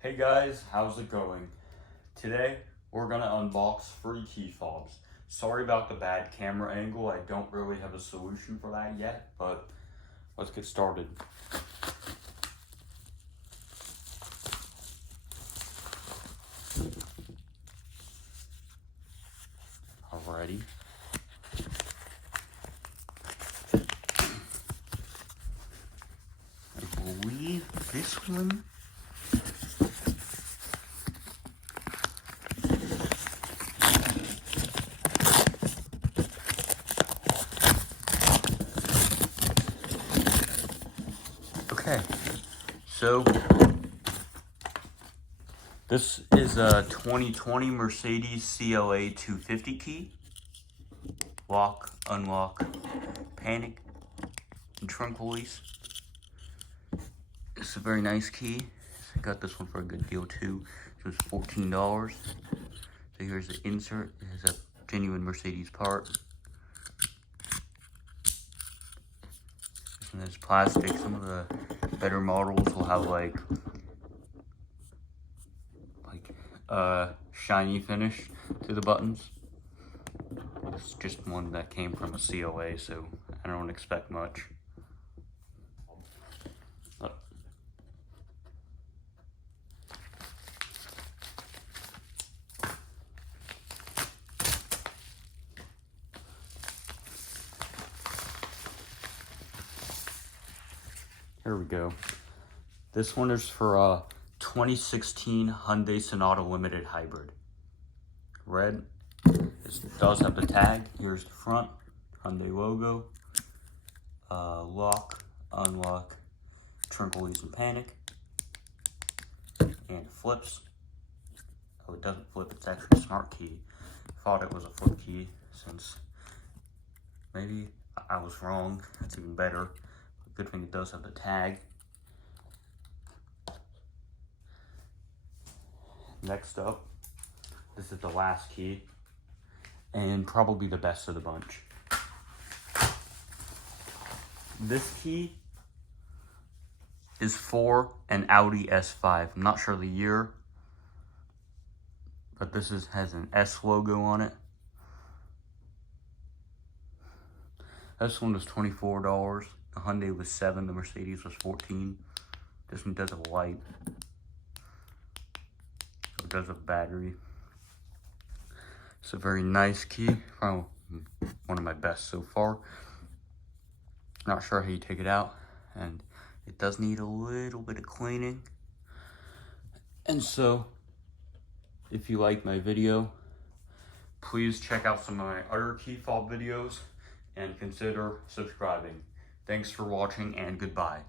Hey guys, how's it going? Today, we're gonna unbox free key fobs. Sorry about the bad camera angle, I don't really have a solution for that yet, but let's get started. Alrighty. I believe this one. Okay, so this is a 2020 Mercedes CLA 250 key. Lock, unlock, panic, and trunk release. It's a very nice key. I got this one for a good deal too. It was $14. So here's the insert. It has a genuine Mercedes part. This one is plastic. Some of the better models will have like shiny finish to the buttons. It's just one that came from a CLA, so I don't expect much. Here we go. This one is for a 2016 Hyundai Sonata Limited Hybrid. Red. This does have the tag. Here's the front. Hyundai logo. Lock, unlock, trunk release and panic. And it flips. Oh, it doesn't flip. It's actually a smart key. Thought it was a flip key since maybe I was wrong. That's even better. Good thing it does have the tag. Next up, this is the last key, and probably the best of the bunch. This key is for an Audi S5. I'm not sure the year, but this has an S logo on it. This one was $24. The Hyundai was $7. The Mercedes was $14. This one does a light. So it does have a battery. It's a very nice key. Probably one of my best so far. Not sure how you take it out, and it does need a little bit of cleaning. And so, if you like my video, please check out some of my other key fob videos and consider subscribing. Thanks for watching, and goodbye.